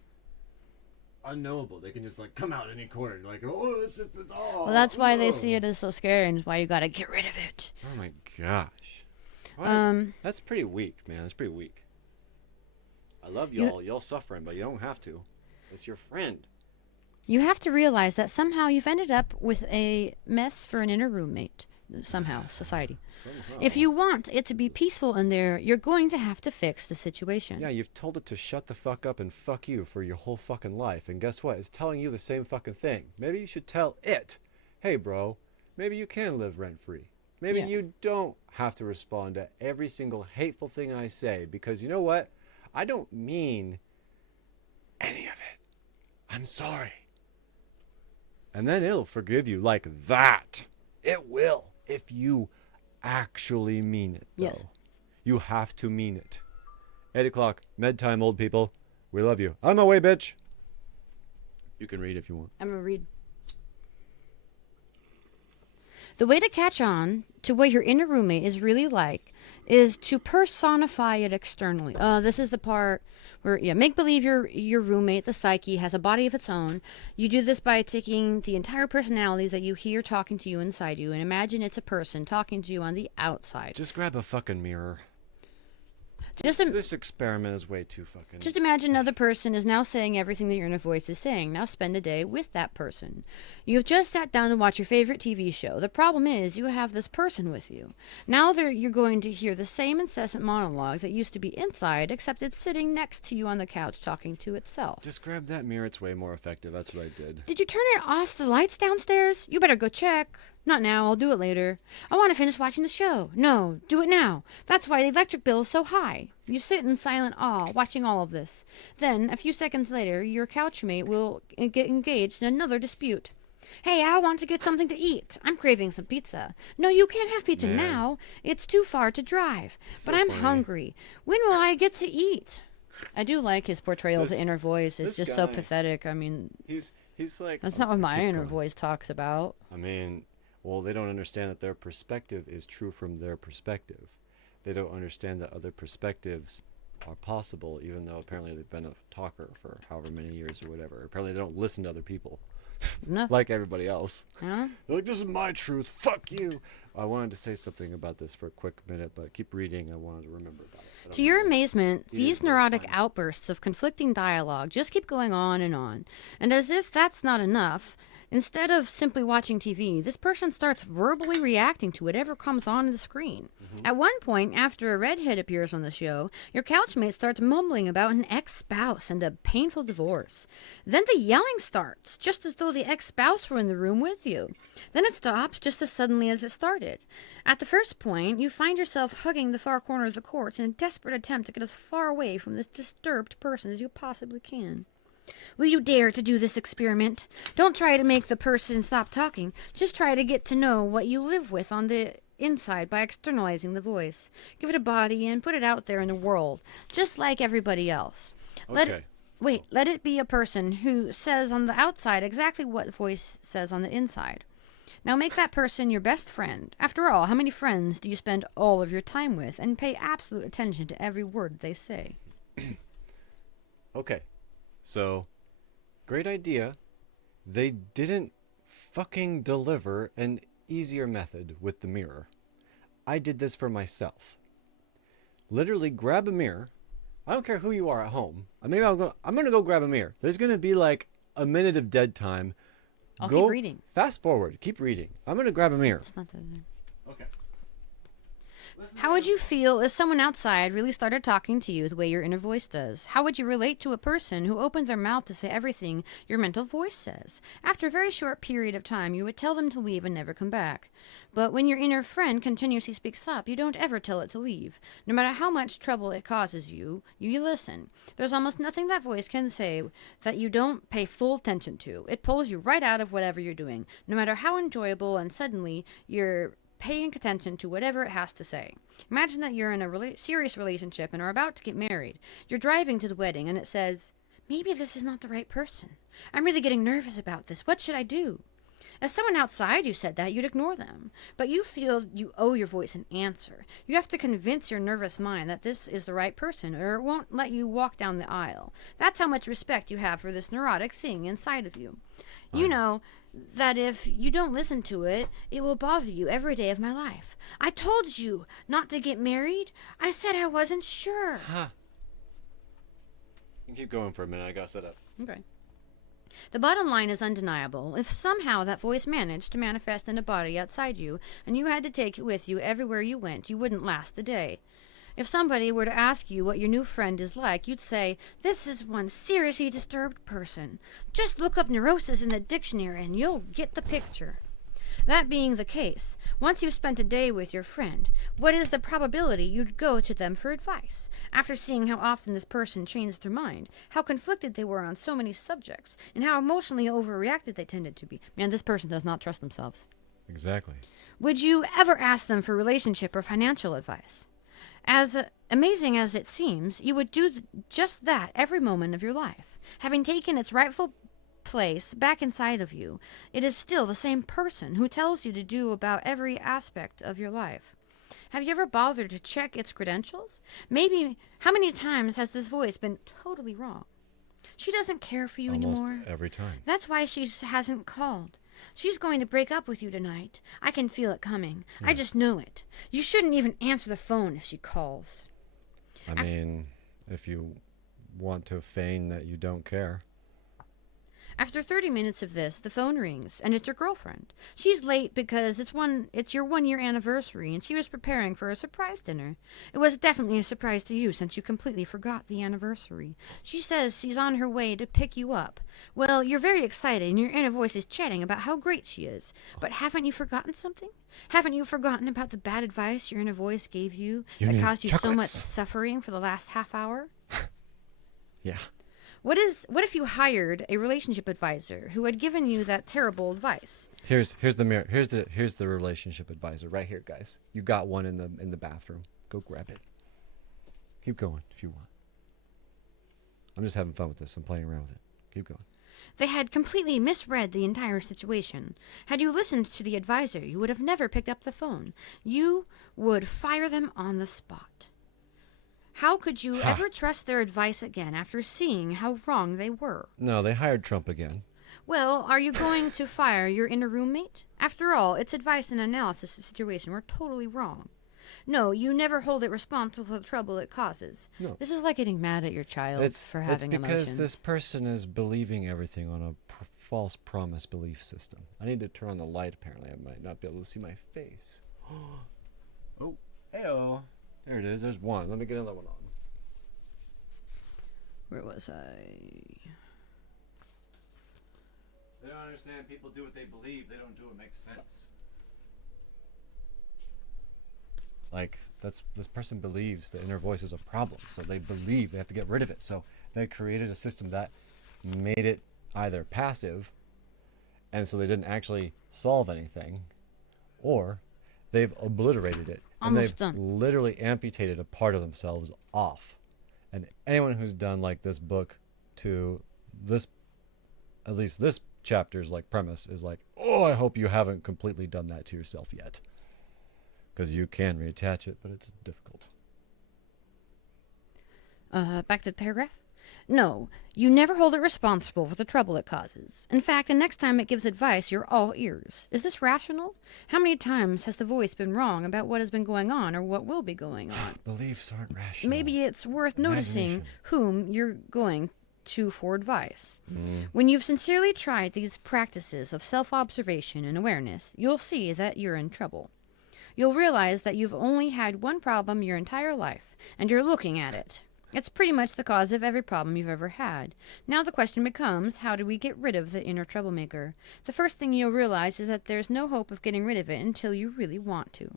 unknowable. They can just, like, come out any corner and, like, oh, it's oh. Well, that's why they see it as so scary, and it's why you gotta get rid of it. Oh my gosh. That's pretty weak, man. That's pretty weak. I love y'all. Y'all suffering, but you don't have to. It's your friend. You have to realize that somehow you've ended up with a mess for an inner roommate. Somehow, society. If you want it to be peaceful in there, you're going to have to fix the situation. Yeah, you've told it to shut the fuck up and fuck you for your whole fucking life. And guess what? It's telling you the same fucking thing. Maybe you should tell it, hey, bro, maybe you can live rent-free. Maybe you don't have to respond to every single hateful thing I say, because you know what? I don't mean any of it. I'm sorry. And then it'll forgive you like that. It will, if you actually mean it, though. Yes. You have to mean it. 8 o'clock, med time, old people. We love you. On my way, bitch. You can read if you want. I'm going to read. The way to catch on to what your inner roommate is really like is to personify it externally. This is the part where, make believe your roommate, the psyche, has a body of its own. You do this by taking the entire personalities that you hear talking to you inside you and imagine it's a person talking to you on the outside. Just grab a fucking mirror. This experiment is way too fucking... Just imagine another person is now saying everything that your inner voice is saying. Now spend a day with that person. You've just sat down to watch your favorite TV show. The problem is you have this person with you. Now you're going to hear the same incessant monologue that used to be inside, except it's sitting next to you on the couch talking to itself. Just grab that mirror. It's way more effective. That's what I did. Did you turn it off the lights downstairs? You better go check. Not now. I'll do it later. I want to finish watching the show. No, do it now. That's why the electric bill is so high. You sit in silent awe, watching all of this. Then, a few seconds later, your couchmate will get engaged in another dispute. Hey, I want to get something to eat. I'm craving some pizza. No, you can't have pizza now. It's too far to drive. But I'm hungry. When will I get to eat? I do like his portrayal of the inner voice. It's just so pathetic. I mean... He's like... That's not what my inner voice talks about. I mean... Well, they don't understand that their perspective is true from their perspective. They don't understand that other perspectives are possible, even though apparently they've been a talker for however many years or whatever. Apparently they don't listen to other people. No. Like everybody else. Huh? They're like, this is my truth. Fuck you. I wanted to say something about this for a quick minute, but keep reading. I wanted to remember about it. To your amazement, these neurotic outbursts of conflicting dialogue just keep going on. And as if that's not enough... Instead of simply watching TV, this person starts verbally reacting to whatever comes on the screen. At one point, after a redhead appears on the show, your couchmate starts mumbling about an ex-spouse and a painful divorce. Then the yelling starts, just as though the ex-spouse were in the room with you. Then it stops just as suddenly as it started. At the first point, you find yourself hugging the far corner of the court in a desperate attempt to get as far away from this disturbed person as you possibly can. Will you dare to do this experiment? Don't try to make the person stop talking. Just try to get to know what you live with on the inside by externalizing the voice. Give it a body and put it out there in the world, just like everybody else. Okay. Let it be a person who says on the outside exactly what the voice says on the inside. Now make that person your best friend. After all, how many friends do you spend all of your time with and pay absolute attention to every word they say? Okay. So, great idea. They didn't fucking deliver an easier method with the mirror. I did this for myself. Literally grab a mirror. I don't care who you are at home. I'm gonna go grab a mirror. There's gonna be like a minute of dead time. I'll keep reading. Fast forward. Keep reading. I'm gonna grab a mirror. It's not that. Okay. How would you feel if someone outside really started talking to you the way your inner voice does? How would you relate to a person who opens their mouth to say everything your mental voice says? After a very short period of time, you would tell them to leave and never come back. But when your inner friend continuously speaks up, you don't ever tell it to leave. No matter how much trouble it causes you, you listen. There's almost nothing that voice can say that you don't pay full attention to. It pulls you right out of whatever you're doing, no matter how enjoyable, and suddenly you're paying attention to whatever it has to say. Imagine that you're in a serious relationship and are about to get married. You're driving to the wedding and it says, maybe this is not the right person. I'm really getting nervous about this. What should I do? If someone outside you said that, you'd ignore them. But you feel you owe your voice an answer. You have to convince your nervous mind that this is the right person, or it won't let you walk down the aisle. That's how much respect you have for this neurotic thing inside of you. You know that if you don't listen to it, it will bother you every day of my life. I told you not to get married. I said I wasn't sure. Huh. You can keep going for a minute. I got set up. Okay. The bottom line is undeniable. If somehow that voice managed to manifest in a body outside you, and you had to take it with you everywhere you went, you wouldn't last a day. If somebody were to ask you what your new friend is like, you'd say, this is one seriously disturbed person. Just look up neurosis in the dictionary and you'll get the picture. That being the case, once you've spent a day with your friend, what is the probability you'd go to them for advice? After seeing how often this person changed their mind, how conflicted they were on so many subjects, and how emotionally overreacted they tended to be. Man, this person does not trust themselves. Exactly. Would you ever ask them for relationship or financial advice? As amazing as it seems, you would do just that every moment of your life. Having taken its rightful place back inside of you, it is still the same person who tells you to do about every aspect of your life. Have you ever bothered to check its credentials? Maybe, how many times has this voice been totally wrong? She doesn't care for you Almost anymore. every time. That's why she hasn't called. She's going to break up with you tonight. I can feel it coming. I just know it. You shouldn't even answer the phone if she calls. I mean, if you want to feign that you don't care. After 30 minutes of this, the phone rings, and it's your girlfriend. She's late because it's your 1-year anniversary, and she was preparing for a surprise dinner. It was definitely a surprise to you since you completely forgot the anniversary. She says she's on her way to pick you up. Well, you're very excited, and your inner voice is chatting about how great she is. But haven't you forgotten something? Haven't you forgotten about the bad advice your inner voice gave you that caused you so much suffering for the last half hour? Yeah. What if you hired a relationship advisor who had given you that terrible advice? Here's the mirror. Here's the relationship advisor right here, guys. You got one in the bathroom. Go grab it. Keep going if you want. I'm just having fun with this. I'm playing around with it. Keep going. They had completely misread the entire situation. Had you listened to the advisor, you would have never picked up the phone. You would fire them on the spot. How could you ever trust their advice again after seeing how wrong they were? No, they hired Trump again. Well, are you going to fire your inner roommate? After all, its advice and analysis of the situation were totally wrong. No, you never hold it responsible for the trouble it causes. No. This is like getting mad at your child for having emotions. It's because this person is believing everything on a false promise belief system. I need to turn on the light, apparently. I might not be able to see my face. Oh, hey-oh. There it is. There's one. Let me get another one on. Where was I? They don't understand. People do what they believe. They don't do what makes sense. Like, this person believes the inner voice is a problem, so they believe they have to get rid of it. So they created a system that made it either passive, and so they didn't actually solve anything, or they've obliterated it. Almost and they've done. literally amputated a part of themselves off. And anyone who's done like this book to this, at least this chapter's like premise is like, oh, I hope you haven't completely done that to yourself yet. Because you can reattach it, but it's difficult. Back to the paragraph. No, you never hold it responsible for the trouble it causes. In fact, the next time it gives advice, you're all ears. Is this rational? How many times has the voice been wrong about what has been going on or what will be going on? Beliefs aren't rational. Maybe it's worth noticing imagination. whom you're going to for advice. When you've sincerely tried these practices of self-observation and awareness, you'll see that you're in trouble. You'll realize that you've only had one problem your entire life, and you're looking at it. It's pretty much the cause of every problem you've ever had. Now the question becomes, how do we get rid of the inner troublemaker? The first thing you'll realize is that there's no hope of getting rid of it until you really want to.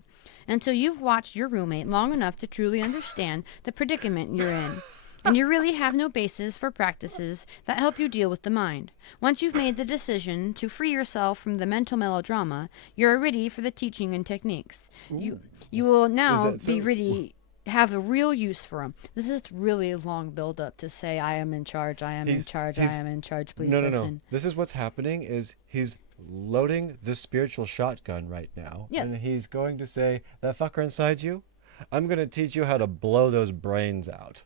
Until you've watched your roommate long enough to truly understand the predicament you're in. And you really have no basis for practices that help you deal with the mind. Once you've made the decision to free yourself from the mental melodrama, you're ready for the teaching and techniques. You will now be ready, have a real use for them. This is really a long build-up to say, I am in charge, I am in charge, I am in charge, please listen. No. This is what's happening is he's loading the spiritual shotgun right now. Yep. And he's going to say, that fucker inside you, I'm going to teach you how to blow those brains out.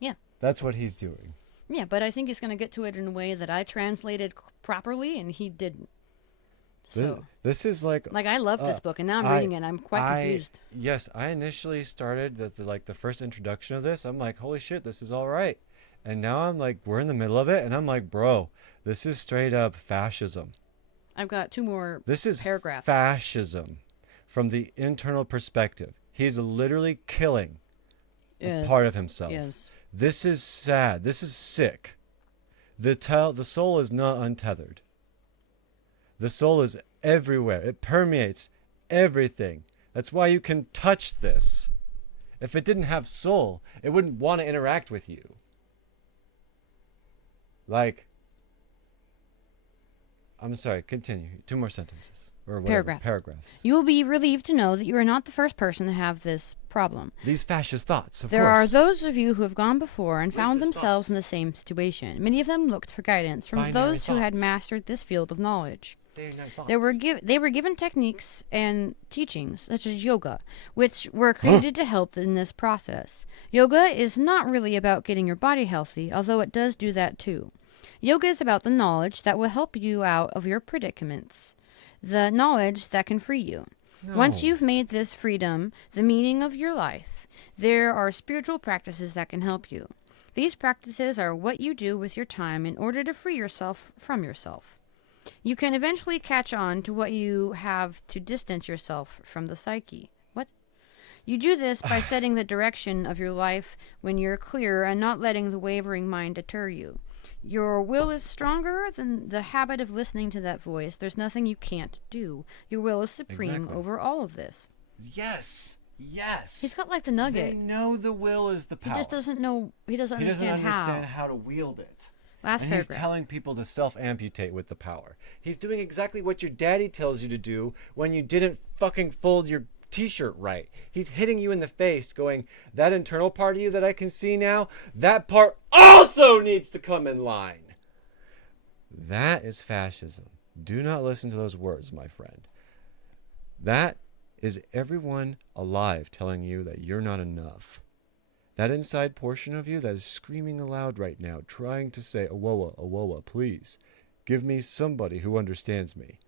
Yeah. That's what he's doing. Yeah, but I think he's going to get to it in a way that I translated properly, and he didn't. So, this is like I love this book, and now I'm reading it, and I'm quite confused. Yes, I initially started the first introduction of this. I'm like, holy shit, this is all right. And now I'm like, we're in the middle of it, and I'm like, bro, this is straight up fascism. I've got two more This is paragraphs. fascism from the internal perspective. He's literally killing a Yes. part of himself. Yes. This is sad. This is sick. The soul is not untethered. The soul is everywhere. It permeates everything. That's why you can touch this. If it didn't have soul, it wouldn't want to interact with you. Like, I'm sorry, continue. 2 more sentences. Or whatever. Paragraphs. You will be relieved to know that you are not the first person to have this problem. These fascist thoughts, of There course. are those of you who have gone before and found Racist themselves thoughts. in the same situation. Many of them looked for guidance from Binary those who had thoughts. mastered this field of knowledge. Thoughts. They were given techniques and teachings, such as yoga, which were created to help in this process. Yoga is not really about getting your body healthy, although it does do that too. Yoga is about the knowledge that will help you out of your predicaments, the knowledge that can free you. No. Once you've made this freedom the meaning of your life, there are spiritual practices that can help you. These practices are what you do with your time in order to free yourself from yourself. You can eventually catch on to what you have to distance yourself from the psyche. What? You do this by setting the direction of your life when you're clear and not letting the wavering mind deter you. Your will is stronger than the habit of listening to that voice. There's nothing you can't do. Your will is supreme Exactly. over all of this. Yes. He's got like the They nugget. know the will is the He power. just doesn't know. He doesn't He doesn't understand understand how. how to wield it. Last And paragraph. he's telling people to self-amputate with the power. He's doing exactly what your daddy tells you to do when you didn't fucking fold your t-shirt right. He's hitting you in the face going, that internal part of you that I can see now, that part also needs to come in line. That is fascism. Do not listen to those words, my friend. That is everyone alive telling you that you're not enough. That inside portion of you that is screaming aloud right now, trying to say, Awoa, Awoa, please, give me somebody who understands me.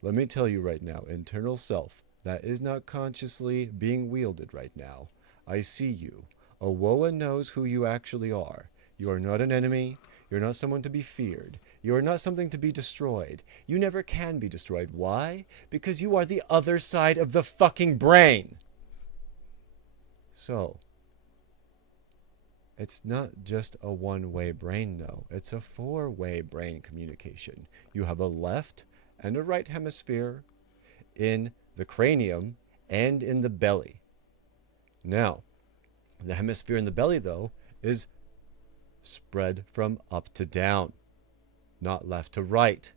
Let me tell you right now, internal self, that is not consciously being wielded right now. I see you. Awoa knows who you actually are. You are not an enemy. You're not someone to be feared. You are not something to be destroyed. You never can be destroyed. Why? Because you are the other side of the fucking brain. So, it's not just a one-way brain, though. It's a four-way brain communication. You have a left and a right hemisphere in the cranium and in the belly. Now, the hemisphere in the belly, though, is spread from up to down, not left to right,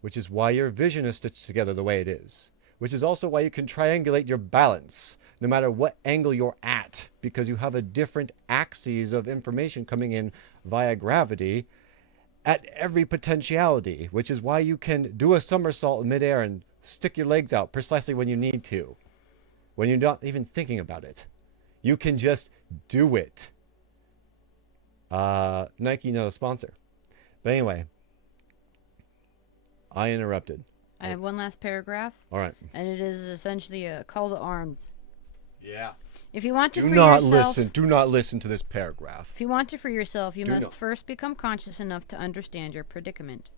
which is why your vision is stitched together the way it is, which is also why you can triangulate your balance no matter what angle you're at, because you have a different axes of information coming in via gravity at every potentiality, which is why you can do a somersault in midair and stick your legs out precisely when you need to, when you're not even thinking about it. You can just do it. Nike, not a sponsor. But anyway, I interrupted. I have one last paragraph. All right. And it is essentially a call to arms. Yeah. If you want to free yourself... Do not listen to this paragraph. If you want to free yourself, you must first become conscious enough to understand your predicament.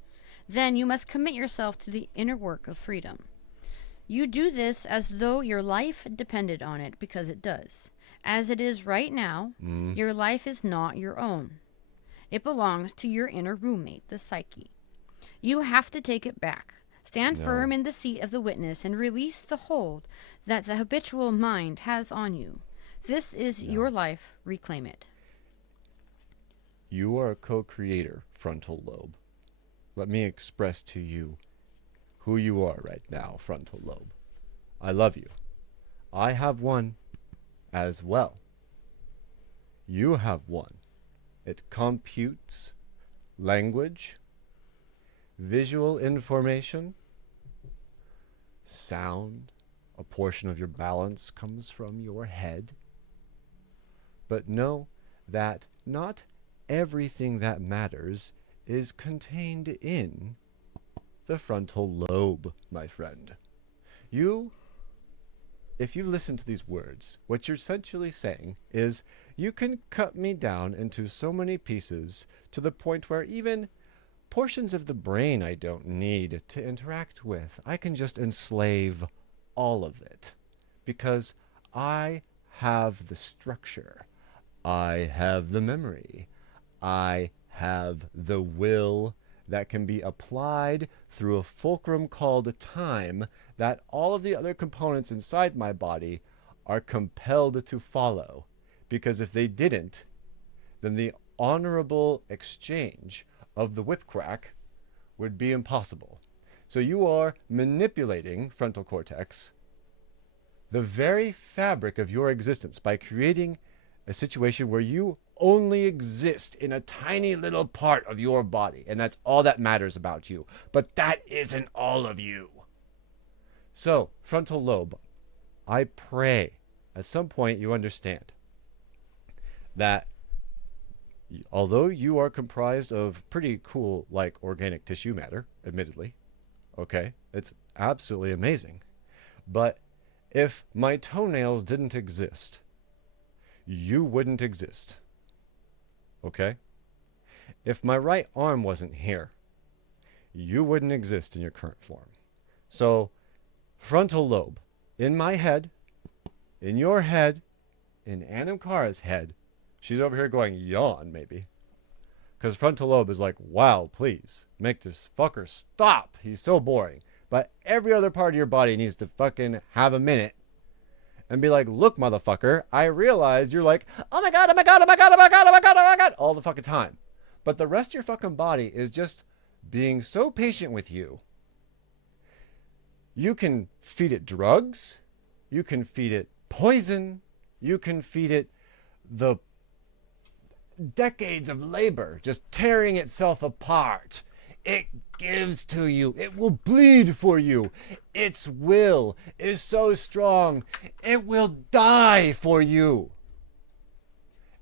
Then you must commit yourself to the inner work of freedom. You do this as though your life depended on it, because it does. As it is right now, your life is not your own. It belongs to your inner roommate, the psyche. You have to take it back. Stand firm in the seat of the witness and release the hold that the habitual mind has on you. This is your life. Reclaim it. You are a co-creator, frontal lobe. Let me express to you who you are right now, frontal lobe. I love you. I have one as well. You have one. It computes language, visual information, sound. A portion of your balance comes from your head. But know that not everything that matters is contained in the frontal lobe, my friend. If you listen to these words, what you're essentially saying is, you can cut me down into so many pieces to the point where even portions of the brain I don't need to interact with, I can just enslave all of it. Because I have the structure. I have the memory. I have the will that can be applied through a fulcrum called time that all of the other components inside my body are compelled to follow. Because if they didn't, then the honorable exchange of the whip crack would be impossible. So you are manipulating, frontal cortex, the very fabric of your existence by creating a situation where you only exist in a tiny little part of your body, and that's all that matters about you. But that isn't all of you. So, frontal lobe, I pray at some point you understand that although you are comprised of pretty cool, like, organic tissue matter, admittedly, okay, it's absolutely amazing, but if my toenails didn't exist, you wouldn't exist. Okay? If my right arm wasn't here, you wouldn't exist in your current form. So, frontal lobe, in my head, in your head, in Anam Kara's head, she's over here going, yawn, maybe. Because frontal lobe is like, wow, please, make this fucker stop. He's so boring. But every other part of your body needs to fucking have a minute and be like, look, motherfucker, I realize you're like, oh my god, oh my god, oh my god, oh my god, oh my god, oh my god, all the fucking time. But the rest of your fucking body is just being so patient with you. You can feed it drugs. You can feed it poison. You can feed it the decades of labor just tearing itself apart. It gives to you. It will bleed for you. Its will is so strong. It will die for you.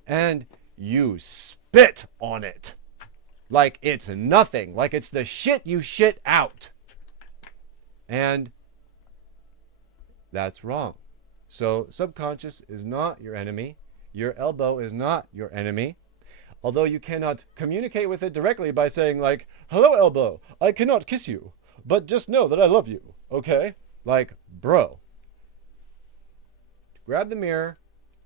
And you spit on it like it's nothing, like it's the shit you shit out. And that's wrong. So subconscious is not your enemy. Your elbow is not your enemy. although you cannot communicate with it directly by saying, like, hello, elbow, I cannot kiss you, but just know that I love you, okay? Like, bro, grab the mirror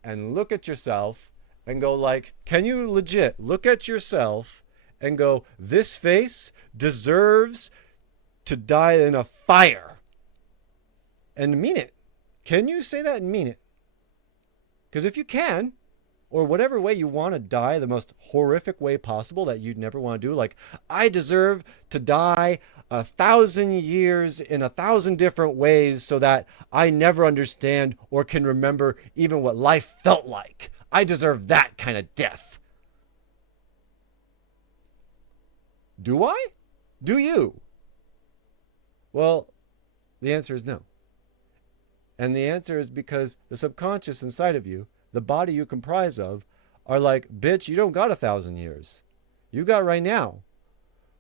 and look at yourself and go, like, can you legit look at yourself and go, this face deserves to die in a fire, and mean it? Can you say that and mean it? Because if you can, or whatever way you want to die, the most horrific way possible that you'd never want to do, like, I deserve to die 1,000 years in 1,000 different ways so that I never understand or can remember even what life felt like. I deserve that kind of death. Do I? Do you? Well, the answer is no. And the answer is because the subconscious inside of you, the body you comprise of, are like, bitch, you don't got 1,000 years. You got right now.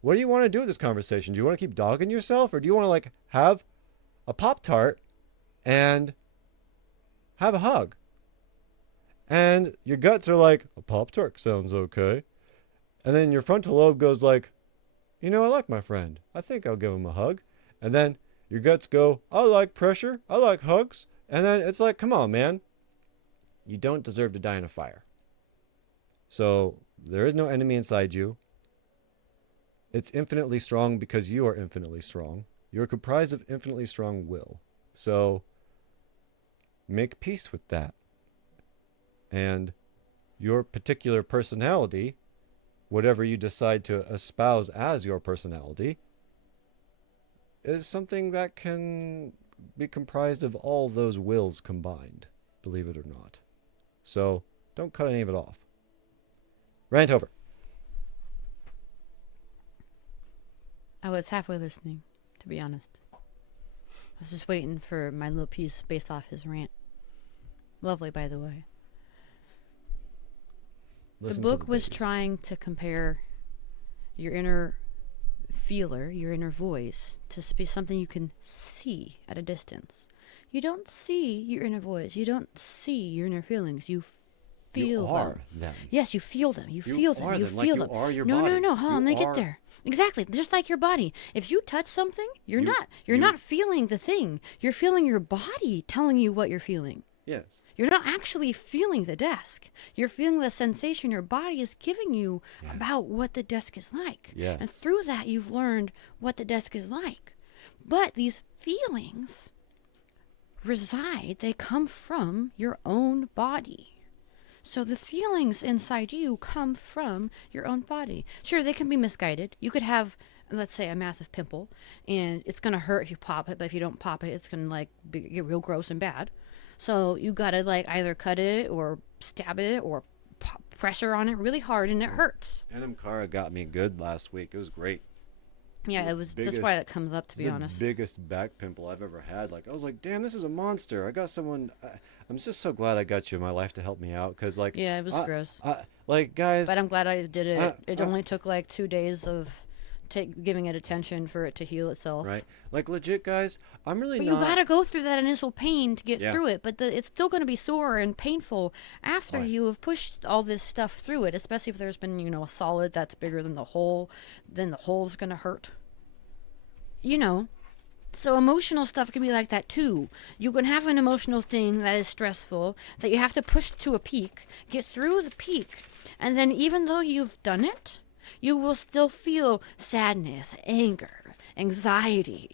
What do you want to do with this conversation? Do you want to keep dogging yourself? Or do you want to, like, have a Pop-Tart and have a hug? And your guts are like, a Pop-Tart sounds okay. And then your frontal lobe goes like, you know, I like my friend. I think I'll give him a hug. And then your guts go, I like pressure. I like hugs. And then it's like, come on, man. You don't deserve to die in a fire. So there is no enemy inside you. It's infinitely strong because you are infinitely strong. You're comprised of infinitely strong will. So make peace with that. And your particular personality, whatever you decide to espouse as your personality, is something that can be comprised of all those wills combined, believe it or not. So don't cut any of it off. Rant over. I was halfway listening, to be honest. I was just waiting for my little piece based off his rant. Lovely, by the way. Listen the to book was babies. trying to compare your inner feeler, your inner voice, to be something you can see at a distance. You don't see your inner voice. You don't see your inner feelings. You feel You are them. them. Yes, you feel them. You feel them. are You them, feel like them. you are your no, body. no. Hold on, You let me are- get there. Exactly, just like your body. If you touch something, you're You- you're you- not feeling the thing. You're feeling your body telling you what you're feeling. Yes. You're not actually feeling the desk. You're feeling the sensation your body is giving you Yes. about what the desk is like. Yes. And through that, you've learned what the desk is like. But these feelings reside, they come from your own body. So the feelings inside you come from your own body. Sure, they can be misguided. You could have, let's say, a massive pimple, and it's going to hurt if you pop it, but if you don't pop it, it's going to get real gross and bad. So you got to either cut it or stab it or pressure on it really hard, and it hurts. Anam got me good last week. It was great. Yeah, it was. That's why that comes up, to be honest. The biggest back pimple I've ever had. Like, I was like, damn, this is a monster. I got someone. I'm just so glad I got you in my life to help me out. Because, like, yeah, it was gross. Guys. But I'm glad I did it. It only took 2 days of giving it attention for it to heal itself. Right. Like, legit, guys, I'm really But not. you gotta go through that initial pain to get Yeah. through it. But it's still gonna be sore and painful after Right. you have pushed all this stuff through it. Especially if there's been, a solid that's bigger than the hole. Then the hole's gonna hurt. So emotional stuff can be like that too. You can have an emotional thing that is stressful, that you have to push to a peak, get through the peak, and then even though you've done it, you will still feel sadness, anger, anxiety.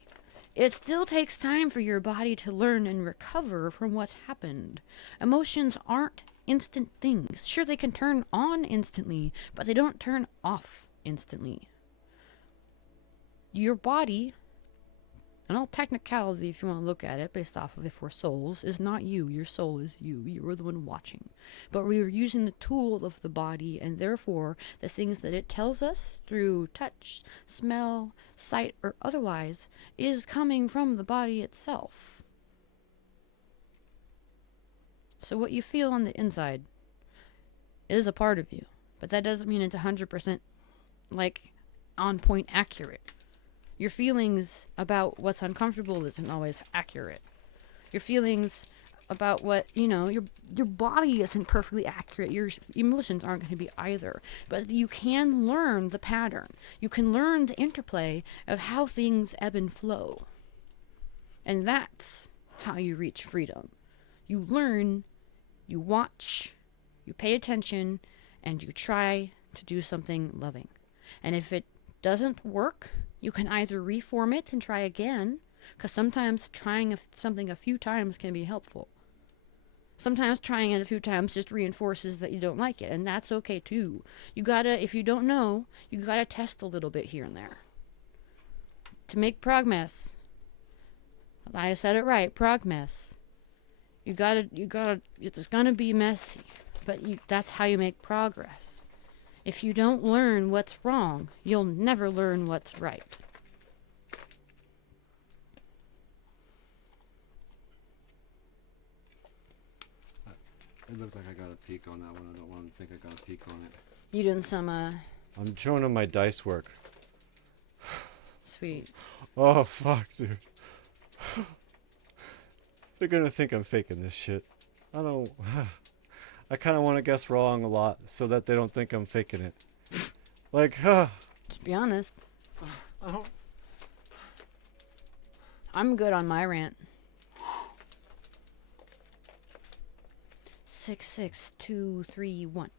It still takes time for your body to learn and recover from what's happened. Emotions aren't instant things. Sure, they can turn on instantly, but they don't turn off instantly. Your body, in all technicality, if you want to look at it, based off of if we're souls, is not you. Your soul is you. You're the one watching. But we are using the tool of the body, and therefore, the things that it tells us through touch, smell, sight, or otherwise, is coming from the body itself. So what you feel on the inside is a part of you. But that doesn't mean it's 100% on point accurate. Your feelings about what's uncomfortable isn't always accurate. Your feelings about what, your body isn't perfectly accurate. Your emotions aren't going to be either. But you can learn the pattern. You can learn the interplay of how things ebb and flow. And that's how you reach freedom. You learn, you watch, you pay attention, and you try to do something loving. And if it doesn't work, you can either reform it and try again, because sometimes trying something a few times can be helpful. Sometimes trying it a few times just reinforces that you don't like it, and that's okay too. If you don't know, you gotta test a little bit here and there. To make progress, I said it right, progress. You gotta, it's gonna be messy, but that's how you make progress. If you don't learn what's wrong, you'll never learn what's right. It looked like I got a peek on that one. I don't want to think I got a peek on it. You doing some, I'm showing them my dice work. Sweet. Oh, fuck, dude. They're gonna think I'm faking this shit. I don't... I kind of want to guess wrong a lot so that they don't think I'm faking it. Like, Just be honest. I don't... I'm good on my rant. 66231.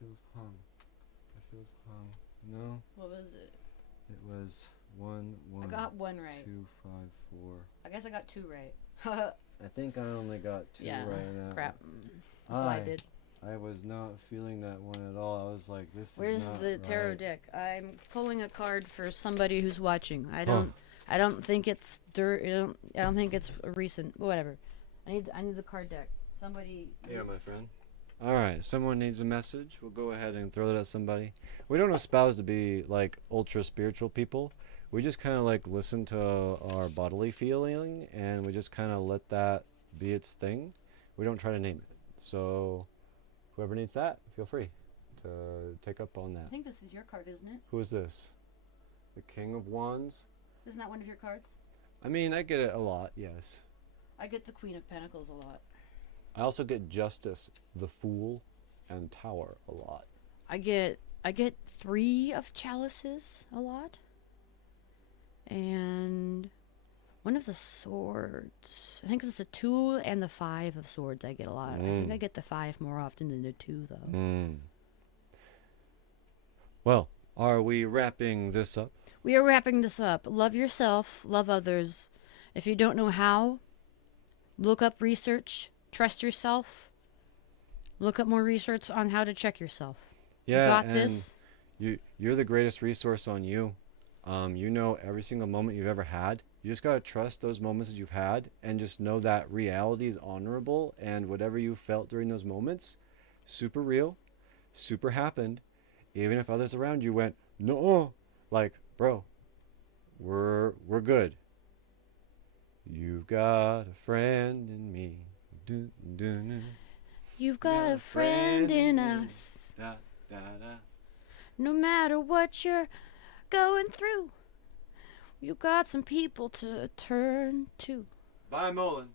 Feels hung. It feels hung. No. What was it? It was 1, 1. I got one right. 2, 5, 4. I guess I got two right. I think I only got 2 yeah, right now. crap. That's what I did. I was not feeling that one at all. I was like, this Where's is not the tarot right. deck? I'm pulling a card for somebody who's watching. I don't think it's I don't think it's a recent. Whatever. I need the card deck. Somebody. Yeah, my friend. All right, someone needs a message. We'll go ahead and throw that at somebody. We don't espouse to be like ultra spiritual people. We just kind of like listen to our bodily feeling, and we just kind of let that be its thing. We don't try to name it. So, whoever needs that, feel free to take up on I that. think this is your card, isn't it? Who is this? The King of Wands? Isn't that one of your cards? I mean, I get it a lot, yes. I get the Queen of Pentacles a lot. I also get Justice, the Fool, and Tower a lot. I get 3 of Chalices a lot. And one of the Swords. I think it's the 2 and the 5 of Swords I get a lot. I think I get the 5 more often than the 2, though. Well, are we wrapping this up? We are wrapping this up. Love yourself. Love others. If you don't know how, look up research. Trust yourself. Look up more research on how to check yourself. Yeah, you got and this. You're the greatest resource on you. You know every single moment you've ever had. You just gotta trust those moments that you've had, and just know that reality is honorable, and whatever you felt during those moments, super real, super happened. Even if others around you went, no, like, bro, we're good. You've got a friend in me. Dun, dun, dun. You've got a friend in us. Da, da, da. No matter what you're going through, you got some people to turn to. Bye, Mullen.